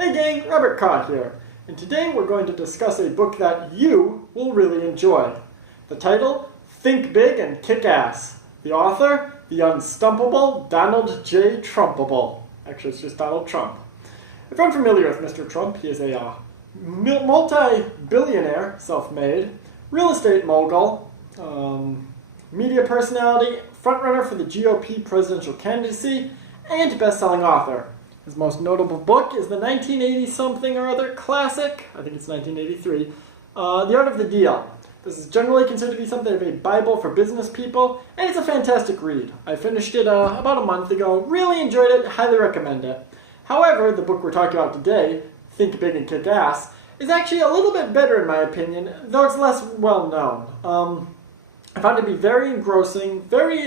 Hey gang, Robert Cott here, and today we're going to discuss a book that you will really enjoy. The title, Think Big and Kick Ass. The author, the unstumpable Donald J. Trumpable. Actually, it's just Donald Trump. If you're unfamiliar with Mr. Trump, he is a multi-billionaire, self-made, real estate mogul, media personality, frontrunner for the GOP presidential candidacy, and best-selling author. His most notable book is the 1980-something or other classic, I think it's 1983, The Art of the Deal. This is generally considered to be something of a Bible for business people, and it's a fantastic read. I finished it about a month ago, really enjoyed it, highly recommend it. However, the book we're talking about today, Think Big and Kick Ass, is actually a little bit better in my opinion, though it's less well known. I found it to be very engrossing, very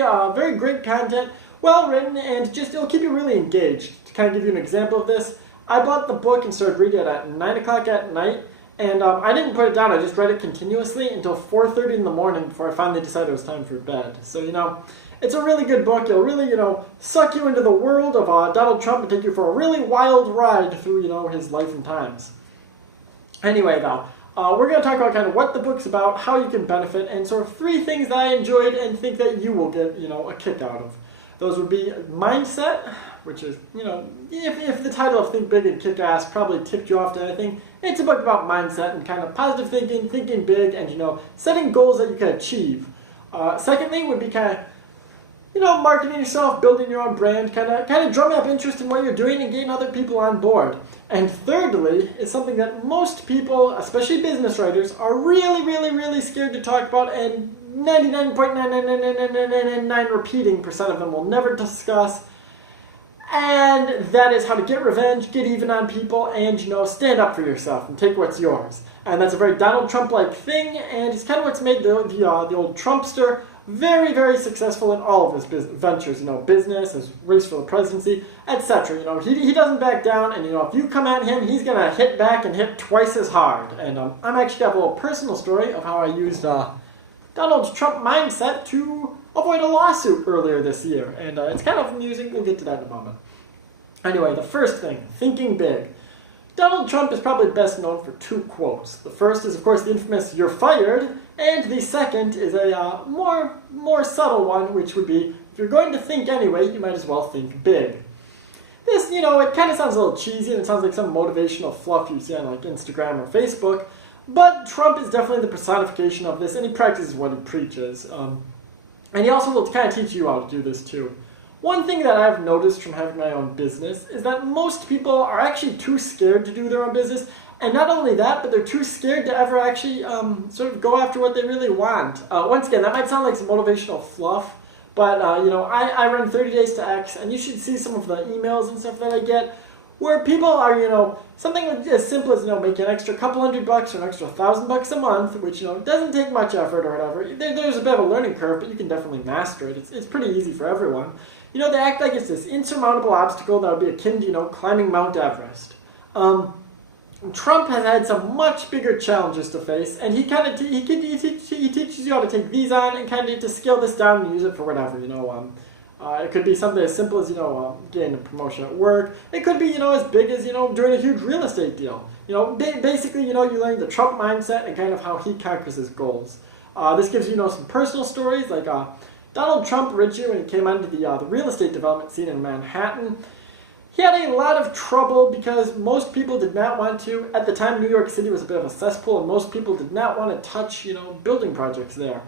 great content, well written, and just it'll keep you really engaged. To kind of give you an example of this, I bought the book and started reading it at 9 o'clock at night, and I didn't put it down, I just read it continuously until 4:30 in the morning before I finally decided it was time for bed. So, it's a really good book. It'll really, suck you into the world of Donald Trump and take you for a really wild ride through, his life and times. Anyway, though, we're going to talk about kind of what the book's about, how you can benefit, and sort of 3 things that I enjoyed and think that you will get, a kick out of. Those would be mindset, which is, if the title of Think Big and Kick Ass probably tipped you off to anything, it's a book about mindset and kind of positive thinking, thinking big, and, setting goals that you can achieve. Secondly would be kind of, marketing yourself, building your own brand, kind of drumming up interest in what you're doing and getting other people on board. And thirdly is something that most people, especially business writers, are really scared to talk about, and 99.99999 repeating percent of them will never discuss, and that is how to get revenge, get even on people, and stand up for yourself and take what's yours. And that's a very Donald Trump-like thing, and it's kind of what's made the old Trumpster very successful in all of his ventures, business, his race for the presidency, etc. He doesn't back down, and if you come at him, he's gonna hit back and hit twice as hard. And I'm actually got a little personal story of how I used Donald Trump mindset to avoid a lawsuit earlier this year, and it's kind of amusing. We'll get to that in a moment. Anyway, the first thing, thinking big. Donald Trump is probably best known for 2 quotes. The first is, of course, the infamous "You're fired," and the second is a more subtle one, which would be, if you're going to think anyway, you might as well think big. This, it kind of sounds a little cheesy, and it sounds like some motivational fluff you see on like Instagram or Facebook, but Trump is definitely the personification of this, and he practices what he preaches. And he also will kind of teach you how to do this too. One thing that I've noticed from having my own business is that most people are actually too scared to do their own business, and not only that, but they're too scared to ever actually sort of go after what they really want. Once again, that might sound like some motivational fluff, but I run 30 Days to X, and you should see some of the emails and stuff that I get, where people are, something as simple as, making an extra couple $100 or an extra $1,000 a month, which, doesn't take much effort or whatever. There's a bit of a learning curve, but you can definitely master it. It's pretty easy for everyone. They act like it's this insurmountable obstacle that would be akin to, climbing Mount Everest. Trump has had some much bigger challenges to face, and he kind of he teaches you how to take these on and kind of to scale this down and use it for whatever. It could be something as simple as getting a promotion at work. It could be as big as doing a huge real estate deal. Basically you learn the Trump mindset and kind of how he conquers his goals. This gives you some personal stories like Donald Trump originally, when he came onto the real estate development scene in Manhattan, he had a lot of trouble because most people did not want to. At the time, New York City was a bit of a cesspool, and most people did not want to touch, building projects there.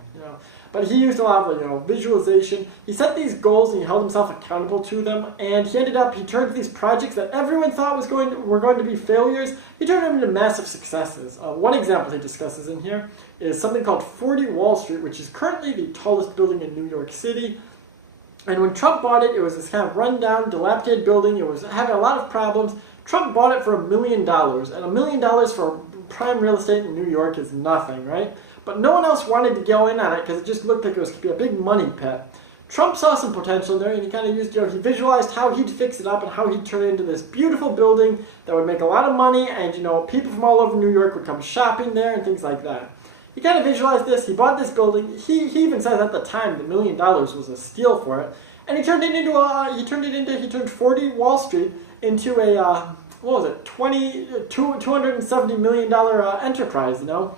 But he used a lot of, visualization. He set these goals and he held himself accountable to them. And he turned these projects that everyone thought were going to be failures, he turned them into massive successes. One example he discusses in here is something called 40 Wall Street, which is currently the tallest building in New York City. And when Trump bought it, it was this kind of rundown, dilapidated building. It was having a lot of problems. Trump bought it for $1 million. And $1 million for prime real estate in New York is nothing, right? But no one else wanted to go in on it because it just looked like it was going to be a big money pit. Trump saw some potential there, and he kind of used, he visualized how he'd fix it up and how he'd turn it into this beautiful building that would make a lot of money, and, people from all over New York would come shopping there and things like that. He kind of visualized this. He bought this building. He even said at the time the $1 million was a steal for it, and he turned 40 Wall Street into a what was it, $270 million enterprise, you know.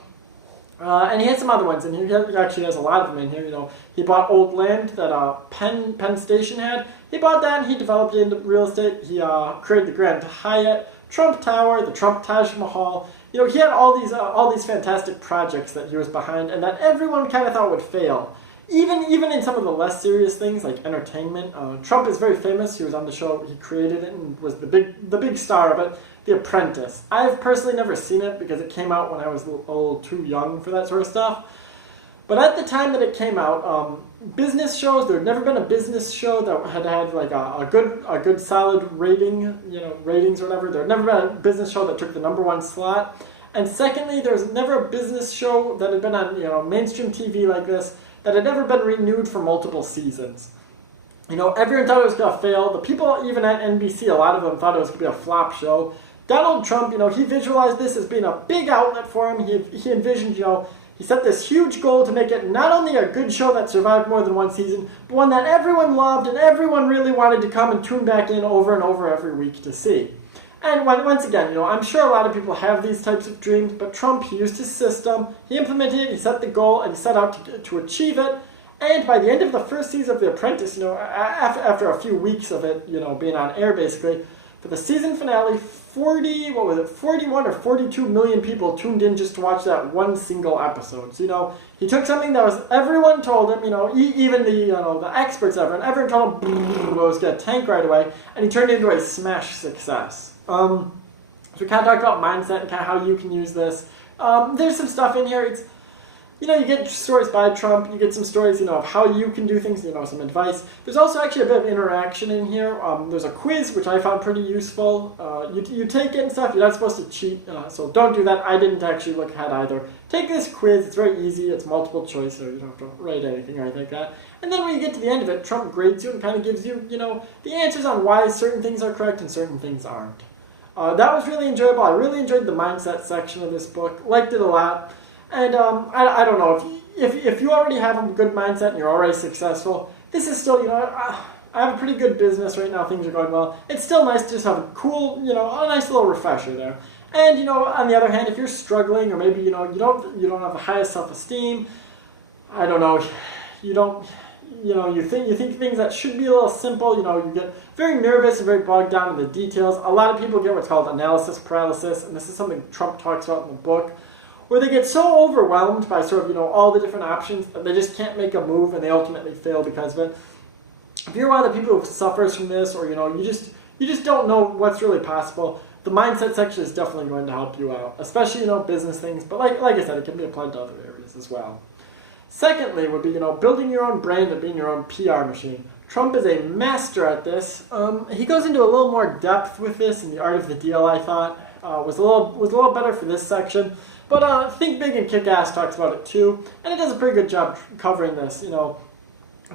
And he has some other ones in here. He actually has a lot of them in here. You know, he bought old land that Penn Station had. He bought that and he developed it into real estate. He created the Grand Hyatt, Trump Tower, the Trump Taj Mahal. You know, he had all these fantastic projects that he was behind, and that everyone kind of thought would fail. Even in some of the less serious things like entertainment, Trump is very famous. He was on the show. He created it and was the big star of it. The Apprentice. I've personally never seen it because it came out when I was a little too young for that sort of stuff. But at the time that it came out, business shows, there had never been a business show that had like a good solid rating, you know, ratings or whatever. There had never been a business show that took the #1 slot. And secondly, there's never a business show that had been on, you know, mainstream TV like this that had ever been renewed for multiple seasons. You know, everyone thought it was going to fail. The people even at NBC, a lot of them thought it was going to be a flop show. Donald Trump, you know, he visualized this as being a big outlet for him. He envisioned, you know, he set this huge goal to make it not only a good show that survived more than one season, but one that everyone loved and everyone really wanted to come and tune back in over and over every week to see. And once again, you know, I'm sure a lot of people have these types of dreams, but Trump, he used his system, he implemented it, he set the goal, and he set out to achieve it. And by the end of the first season of The Apprentice, you know, after a few weeks of it, you know, being on air basically, for the season finale, 41 or 42 million people tuned in just to watch that one single episode. So, you know, he took something that was, everyone told him, you know, even the experts everyone told him it was going to tank right away, and he turned it into a smash success. So we kind of talked about mindset and kind of how you can use this. There's some stuff in here. It's, you know, you get stories by Trump, you get some stories, you know, of how you can do things, you know, some advice. There's also actually a bit of interaction in here. There's a quiz, which I found pretty useful. You take it and stuff, you're not supposed to cheat, so don't do that. I didn't actually look ahead either. Take this quiz, it's very easy, it's multiple choice, so you don't have to write anything or anything like that. And then when you get to the end of it, Trump grades you and kind of gives you, you know, the answers on why certain things are correct and certain things aren't. That was really enjoyable. I really enjoyed the mindset section of this book, liked it a lot. And I don't know, if you already have a good mindset and you're already successful, this is still, you know, I have a pretty good business right now, things are going well. It's still nice to just have a cool, you know, a nice little refresher there. And, you know, on the other hand, if you're struggling or maybe, you know, you don't have the highest self-esteem, I don't know, you think things that should be a little simple, you know, you get very nervous and very bogged down in the details. A lot of people get what's called analysis paralysis, and this is something Trump talks about in the book, where they get so overwhelmed by sort of, you know, all the different options that they just can't make a move and they ultimately fail because of it. If you're one of the people who suffers from this, or, you know, you just don't know what's really possible, the mindset section is definitely going to help you out, especially, you know, business things, but like I said, it can be applied to other areas as well. Secondly would be, you know, building your own brand and being your own PR machine. Trump is a master at this. He goes into a little more depth with this in The Art of the Deal, I thought. Was a little better for this section. But Think Big and Kick Ass talks about it too, and it does a pretty good job covering this. You know,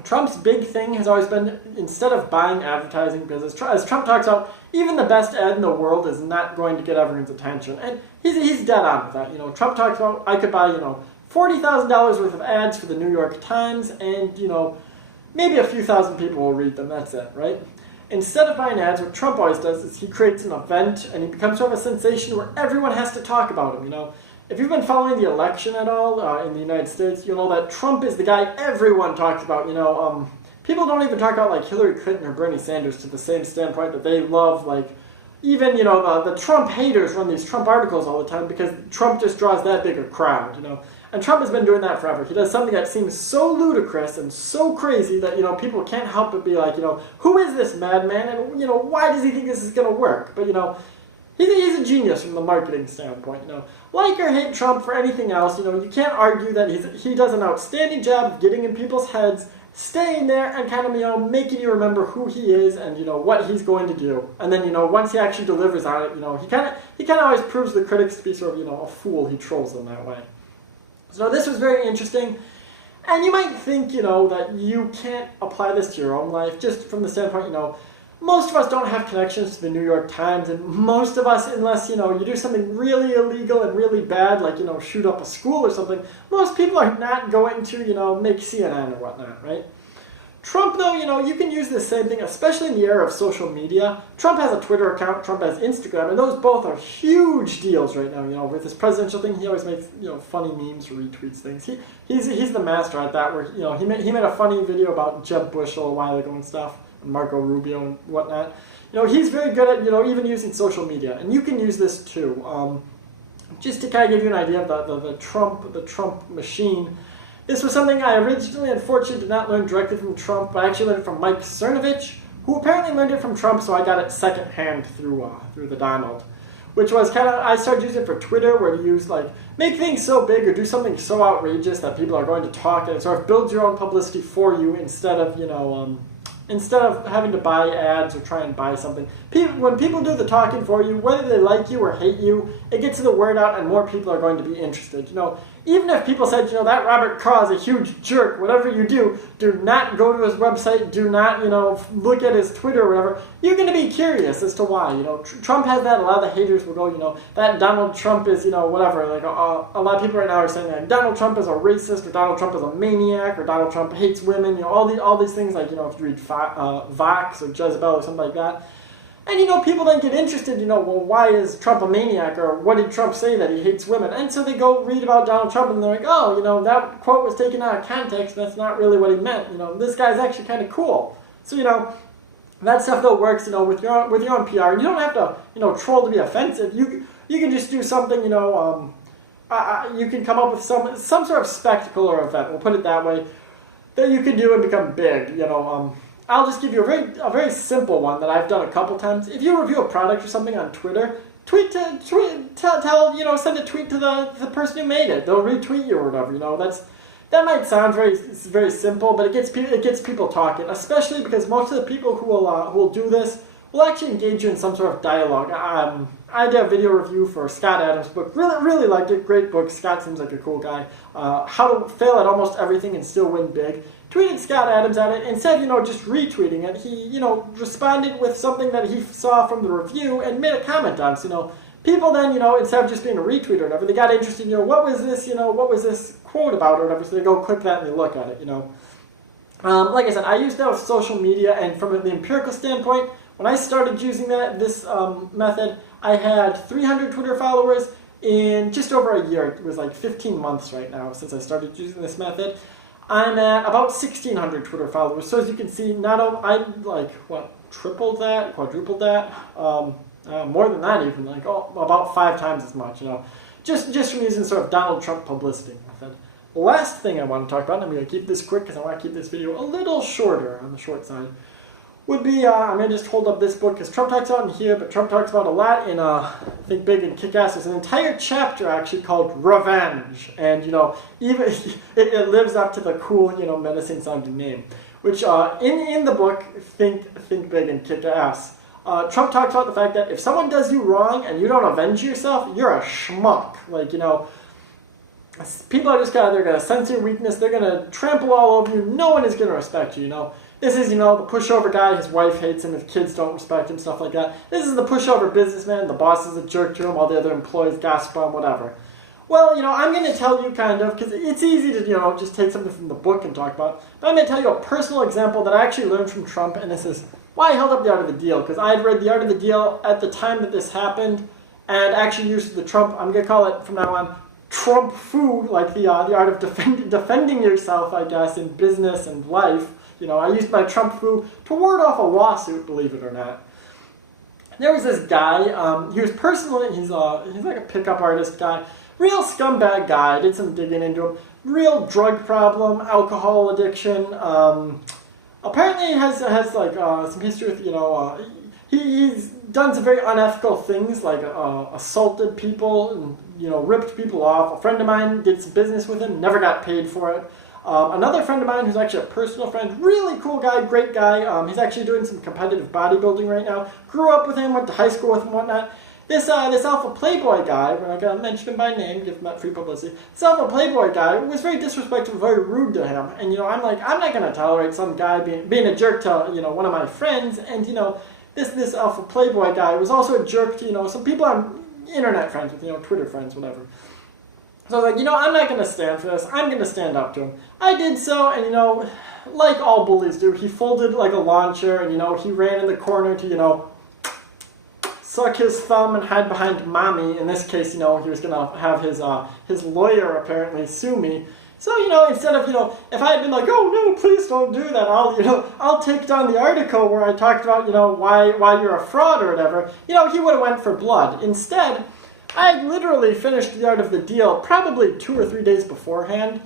Trump's big thing has always been, instead of buying advertising, because as Trump talks about, even the best ad in the world is not going to get everyone's attention, and he's dead on with that. You know, Trump talks about, I could buy, you know, $40,000 worth of ads for the New York Times, and, you know, maybe a few thousand people will read them. That's it, right? Instead of buying ads, what Trump always does is he creates an event, and he becomes sort of a sensation where everyone has to talk about him. You know, if you've been following the election at all in the United States, you'll know that Trump is the guy everyone talks about. You know, people don't even talk about like Hillary Clinton or Bernie Sanders to the same standpoint that they love, like, even, you know, the Trump haters run these Trump articles all the time because Trump just draws that big a crowd, you know. And Trump has been doing that forever. He does something that seems so ludicrous and so crazy that, you know, people can't help but be like, you know, who is this madman? And, you know, why does he think this is going to work? But, you know, he's a genius from the marketing standpoint, you know. Like or hate Trump for anything else, you know, you can't argue that he does an outstanding job of getting in people's heads, staying there and kind of, you know, making you remember who he is and, you know, what he's going to do. And then, you know, once he actually delivers on it, you know, he kind of always proves the critics to be sort of, you know, a fool. He trolls them that way. So this was very interesting. And you might think, you know, that you can't apply this to your own life just from the standpoint, you know, most of us don't have connections to the New York Times, and most of us, unless, you know, you do something really illegal and really bad, like, you know, shoot up a school or something, most people are not going to, you know, make CNN or whatnot, right? Trump, though, you can use this same thing, especially in the era of social media. Trump has a Twitter account, Trump has Instagram, and those both are huge deals right now. With his presidential thing, he always makes, funny memes or retweets things. He's the master at that, where, he made a funny video about Jeb Bush a little while ago and stuff, and Marco Rubio and whatnot. He's very good at, even using social media, and you can use this too. Just to kind of give you an idea of the Trump machine. This was something I originally, unfortunately, did not learn directly from Trump, but I actually learned it from Mike Cernovich, who apparently learned it from Trump, so I got it secondhand through the Donald. Which was I started using it for Twitter, where to use, make things so big or do something so outrageous that people are going to talk, and it sort of builds your own publicity for you instead of, instead of having to buy ads or try and buy something. When people do the talking for you, whether they like you or hate you, it gets the word out and more people are going to be interested. Even if people said, that Robert Kraw is a huge jerk, whatever you do not go to his website, do not, look at his Twitter or whatever. You're going to be curious as to why. Trump has that. A lot of the haters will go, that Donald Trump is, whatever. A lot of people right now are saying that Donald Trump is a racist, or Donald Trump is a maniac, or Donald Trump hates women. All these things, if you read Vox or Jezebel or something like that. And, people then get interested, well, why is Trump a maniac, or what did Trump say that he hates women? And so they go read about Donald Trump, and they're like, oh, that quote was taken out of context, that's not really what he meant. This guy's actually kind of cool. So, that stuff, though, works, with your own PR. And you don't have to, troll to be offensive. You can just do something, you can come up with some sort of spectacle or event, we'll put it that way, that you can do and become big, I'll just give you a very simple one that I've done a couple times. If you review a product or something on Twitter, send a tweet to the person who made it. They'll retweet you or whatever. That might sound very simple, but it gets people talking. Especially because most of the people who will do this will actually engage you in some sort of dialogue. I did a video review for Scott Adams' book. Really liked it. Great book. Scott seems like a cool guy. How to fail at almost everything and still win big. Tweeted Scott Adams at it, instead, just retweeting it, he, responded with something that he saw from the review and made a comment on. So, people then, instead of just being a retweet or whatever, they got interested, what was this quote about or whatever, so they go click that and they look at it, Like I said, I used that with social media, and from the empirical standpoint, when I started using this method, I had 300 Twitter followers in just over a year. It was 15 months right now since I started using this method. I'm at about 1,600 Twitter followers. So as you can see, I tripled that, quadrupled that, more than that even, about 5 times as much, just from using sort of Donald Trump publicity method. The last thing I want to talk about, and I'm going to keep this quick because I want to keep this video a little shorter on the short side, would be, I'm going to just hold up this book because Trump talks about it in here, but Trump talks about a lot in Think Big and Kick Ass. There's an entire chapter actually called Revenge, and even it lives up to the cool, menacing sounding name. Which in the book Think Big and Kick Ass, Trump talks about the fact that if someone does you wrong and you don't avenge yourself, you're a schmuck. People are just they're gonna sense your weakness, they're gonna trample all over you. No one is gonna respect you. This is, the pushover guy, his wife hates him, his kids don't respect him, stuff like that. This is the pushover businessman, the boss is a jerk to him, all the other employees gossip on, whatever. Well, I'm going to tell you because it's easy to, just take something from the book and talk about, but I'm going to tell you a personal example that I actually learned from Trump, and this is why I held up The Art of the Deal, because I had read The Art of the Deal at the time that this happened, and actually used the Trump, I'm going to call it from now on, Trump food, the art of defending yourself, I guess, in business and life. I used my Trump foo to ward off a lawsuit, believe it or not. There was this guy, he was personally, he's like a pickup artist guy, real scumbag guy, I did some digging into him, real drug problem, alcohol addiction, apparently he has some history with, he's done some very unethical things, assaulted people and, ripped people off. A friend of mine did some business with him, never got paid for it. Another friend of mine who's actually a personal friend, really cool guy, great guy, he's actually doing some competitive bodybuilding right now, grew up with him, went to high school with him, whatnot. This alpha playboy guy, we're not going to mention him by name, give him that free publicity, this alpha playboy guy was very disrespectful, very rude to him, and I'm not going to tolerate some guy being a jerk to, one of my friends, and this alpha playboy guy was also a jerk to, some people I'm internet friends with, Twitter friends, whatever. So I was like, I'm not going to stand for this. I'm going to stand up to him. I did so, and like all bullies do, he folded like a lawn chair, and he ran in the corner to, suck his thumb and hide behind mommy. In this case, he was going to have his lawyer apparently sue me. So, instead of, if I had been like, oh no, please don't do that, I'll take down the article where I talked about, why you're a fraud or whatever, he would have went for blood. Instead, I literally finished The Art of the Deal probably 2 or 3 days beforehand.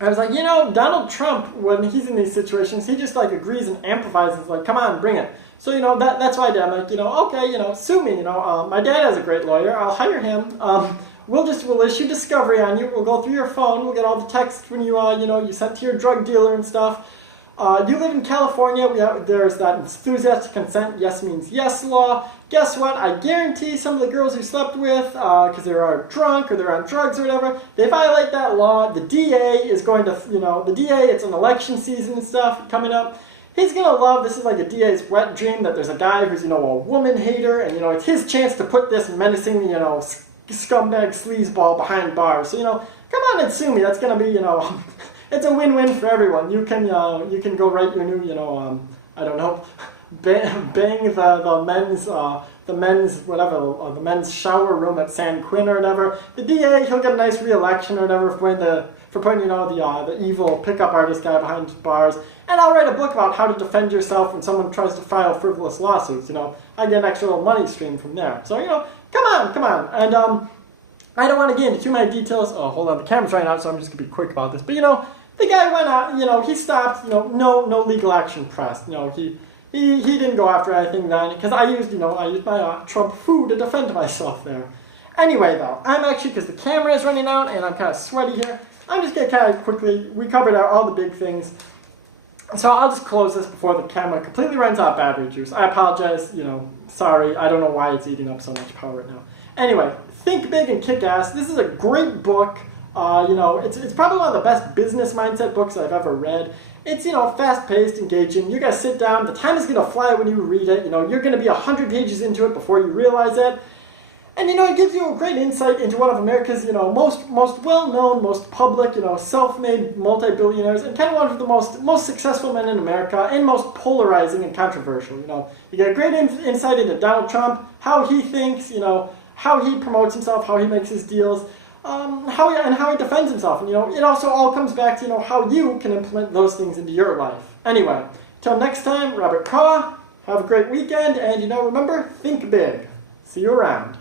I was like, Donald Trump, when he's in these situations, he just agrees and amplifies. It's like, come on, bring it. So, that's what I did. I'm like, okay, sue me. My dad has a great lawyer. I'll hire him. We'll issue discovery on you. We'll go through your phone. We'll get all the texts when you sent to your drug dealer and stuff. You live in California. There's that enthusiastic consent, yes means yes law. Guess what? I guarantee some of the girls you slept with, because they are drunk or they're on drugs or whatever, they violate that law. The DA is going to, the DA, it's an election season and stuff coming up. He's going to love, this is like a DA's wet dream, that there's a guy who's, a woman hater, and, it's his chance to put this menacing, scumbag sleazeball behind bars. So, come on and sue me. That's going to be, it's a win-win for everyone. You can go write your new, I don't know, bang the men's shower room at San Quinn or whatever. The DA, he'll get a nice re-election or whatever for putting the evil pickup artist guy behind bars. And I'll write a book about how to defend yourself when someone tries to file frivolous lawsuits. I get an extra little money stream from there. So come on. And I don't want to get into too many details. Oh, hold on, the camera's right out, so I'm just gonna be quick about this. But the guy went out. He stopped. No legal action pressed. He didn't go after anything then, because I used my Trump foo to defend myself there. Anyway, though, I'm actually, because the camera is running out and I'm kind of sweaty here, I'm just going to kind of quickly, we covered out all the big things. So I'll just close this before the camera completely runs out of battery juice. I apologize, sorry, I don't know why it's eating up so much power right now. Anyway, Think Big and Kick Ass. This is a great book. It's probably one of the best business mindset books I've ever read. It's, fast-paced, engaging. You're going to sit down. The time is going to fly when you read it. You're going to be 100 pages into it before you realize it. And, it gives you a great insight into one of America's, most well-known, most public, self-made multi-billionaires, and kind of one of the most successful men in America, and most polarizing and controversial. You get a great insight into Donald Trump, how he thinks, how he promotes himself, how he makes his deals, how he defends himself. And, it also all comes back to, how you can implement those things into your life. Anyway, till next time, Robert Kaw, have a great weekend, and, remember, think big. See you around.